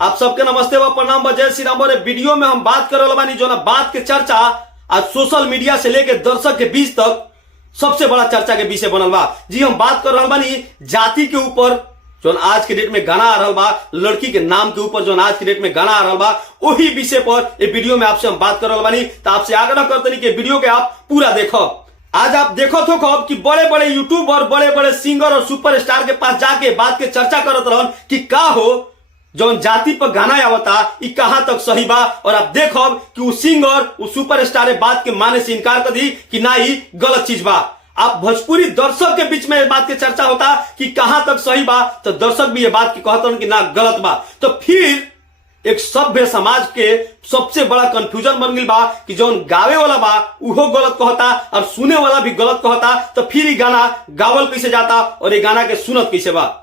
आप सबके नमस्ते व प्रणाम व जय श्री राम। और वीडियो में हम बात कर रहे बानी जो ना बात के चर्चा आज सोशल मीडिया से लेके दर्शक के बीच तक सबसे बड़ा चर्चा के विषय बनल बा। जी हम बात कर रहे बानी जाति के ऊपर जो आज के डेट में गाना आ रहा बा, लड़की के नाम के ऊपर जो आज के डेट में गाना आ रहा बा, वही विषय पर ये वीडियो में आपसे हम बात कर रहे बानी। तो आपसे आग्रह करते कि वीडियो के आप पूरा देखो। आज आप देखो तो कब कि बड़े बड़े यूट्यूबर, बड़े बड़े सिंगर और सुपरस्टार के पास जाके बात के चर्चा करत रहन कि का हो जो जाति पर गाना आवता ई कहां तक सही बा। और आप देखो कि वो सिंगर, वो सुपरस्टार बात के माने से इनकार कर दी कि ना ही गलत चीज बा। आप भोजपुरी दर्शक के बीच में बात के चर्चा होता कि कहां तक सही बा, तो दर्शक भी ये बात की कहते कि ना गलत बा। तो फिर एक सभ्य समाज के सबसे बड़ा कंफ्यूजन बन गई बा कि जो गावे वाला बा उहो गलत कहता और सुने वाला भी गलत कहता। तो फिर ये गाना गावल कैसे जाता और ये गाना के सुनत कैसे बा।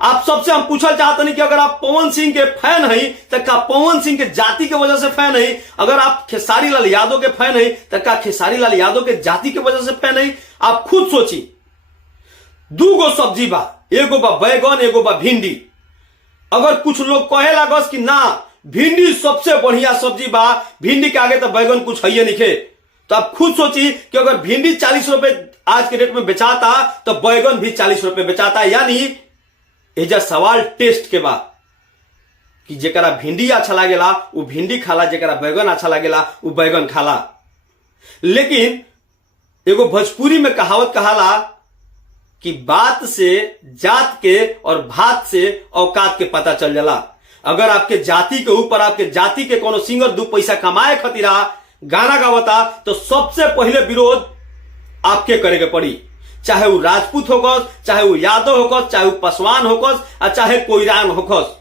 आप सबसे हम पूछल चाहते नहीं कि अगर आप पवन सिंह के फैन हैं तो क्या पवन सिंह के जाति के वजह से फैन है? अगर आप खेसारी लाल यादव के फैन हैं तो क्या खेसारी लाल यादव के जाति के वजह से फैन है? आप खुद सोची। दूगो सब्जी बा, एगो बा बैगन, एगो बा भिंडी। अगर कुछ लोग कहे लागस कि ना भिंडी सबसे बढ़िया सब्जी बा, भिंडी के आगे तो बैगन कुछ है नहीं खे, तो आप खुद सोची कि अगर भिंडी 40 रुपए आज के डेट में बेचाता तो बैगन भी 40 रुपए बेचाता। यानी एजा सवाल टेस्ट के बा कि जेकरा भिंडी अच्छा लागेला वो भिंडी खाला, जेकरा बैगन अच्छा लागेला वो बैगन खाला। लेकिन एगो भोजपुरी में कहावत कहाला कि बात से जात के और भात से औकात के पता चल जाला। अगर आपके जाति के ऊपर, आपके जाति के कोनो सिंगर 2 पैसा कमाए खतीरा गाना गावता तो सबसे पहले विरोध आपके करेके पड़ी। चाहे वो राजपूत होकस, चाहे वो यादव होकस, चाहे वो पासवान होकस, और चाहे कोईरान होकस।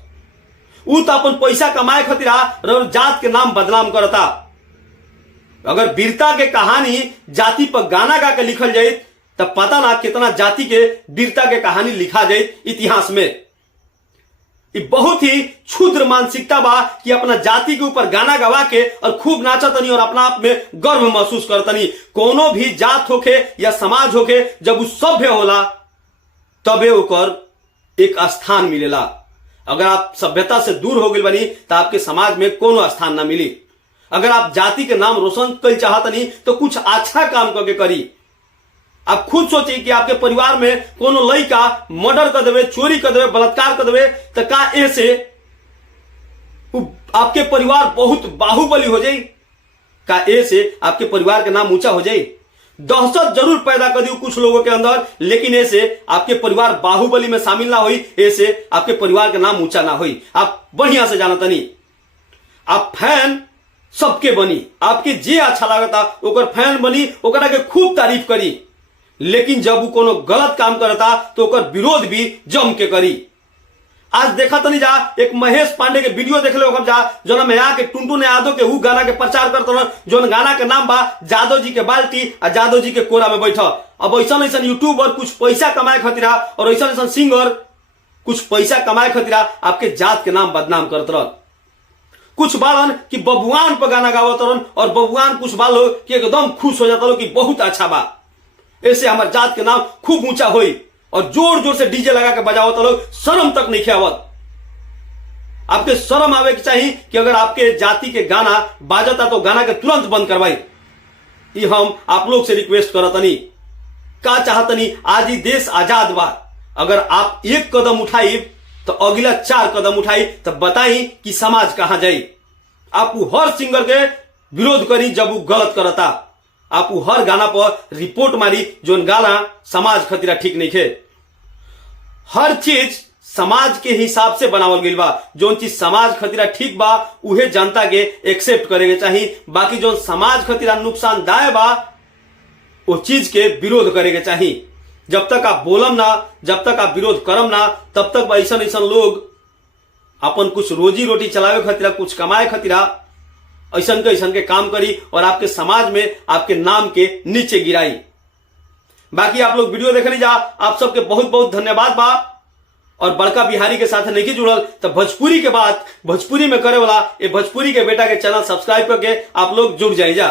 वो तो अपन पैसा कमाए खतीरा और जात के नाम बदनाम करता। अगर वीरता के कहानी जाति पर गाना गा के लिखल जाए तो पता ना कितना जाति के वीरता के कहानी लिखा जाए इतिहास में। ये बहुत ही क्षुद्र मानसिकता बा कि अपना जाति के ऊपर गाना गवा के और खूब नाचतनी और अपना आप में गर्व महसूस करतनी। कोनो भी जात होके या समाज होके जब वो सभ्य होला तबे ओकर एक स्थान मिलेला। अगर आप सभ्यता से दूर हो गए बनी तो आपके समाज में कोनो स्थान ना मिली। अगर आप जाति के नाम रोशन कर चाहतनी तो कुछ अच्छा काम करके करी। आप खुद सोचिए कि आपके परिवार में कोनो लड़का मर्डर कर देवे, चोरी कर देवे, बलात्कार कर देवे तो का ऐसे आपके परिवार बहुत बाहुबली हो जाए? का ऐसे आपके परिवार का नाम ऊंचा हो जाए? दहशत जरूर पैदा कर दी कुछ लोगों के अंदर, लेकिन ऐसे आपके परिवार बाहुबली में शामिल ना हुई, ऐसे आपके परिवार का नाम ऊंचा ना हुई। आप बढ़िया से जानता नहीं। आप फैन सबके बनी, आपके जे अच्छा लगता ओकर फैन बनी, ओकरा के खूब तारीफ करी। लेकिन जब वो कोनो गलत काम करता तो ओकर विरोध भी जम के करी। आज देखा तो नहीं जा एक महेश पांडे के वीडियो देख लो जा जो ना मैं आके टुनटुन यादव के वो गाना के प्रचार करता रहा, जो गाना के नाम बा जादव जी के बाल्टी और जादव जी के कोरा में बैठा। अब ऐसा ऐसा यूट्यूबर कुछ पैसा कमाए खतीरा और ऐसा ऐसा सिंगर कुछ पैसा कमाए खतीरा आपके जात के नाम बदनाम करते रह। कुछ बालन कि बबुआन पर गाना गावत रहन और बबुआन कुछ बालो कि एकदम खुश हो जाता लो कि बहुत अच्छा बा, ऐसे हमारे जात के नाम खूब ऊंचा होई और जोर जोर से डीजे लगा के बजावत लोग, शर्म तक नहीं खियावत। आपके शर्म आवे की चाहिए कि अगर आपके जाति के गाना बाजता तो गाना के तुरंत बंद करवाई। ये हम आप लोग से रिक्वेस्ट करतनी। का चाहतनी आज ही देश आजाद बा। अगर आप एक कदम उठाई तो अगला 4 कदम उठाई तो बताई कि समाज कहां जाई। आप हर सिंगर के विरोध करी जब वो गलत करता। आप हर गाना पर रिपोर्ट मारी जो गाना समाज खतरा ठीक नहीं है। हर चीज समाज के हिसाब से बनावल गई बा। जो चीज समाज खतरा ठीक बा उहे जनता के एक्सेप्ट करेके चाहिए। बाकी जो समाज खतरा नुकसानदायक बा वो चीज के विरोध करेके चाहिए। जब तक आप बोलम ना, जब तक आप विरोध करम ना, तब तक ऐसा ऐसा लोग अपन कुछ रोजी रोटी चलावे खतरा, कुछ कमाए खतरा ऐसा के काम करी और आपके समाज में आपके नाम के नीचे गिराई। बाकी आप लोग वीडियो देख लीजिए। आप सबके बहुत बहुत धन्यवाद बा। और बड़का बिहारी के साथ नहीं जुड़ल तो भोजपुरी के बात भोजपुरी में करे वाला ये भोजपुरी के बेटा के चैनल सब्सक्राइब करके आप लोग जुड़ जाइए।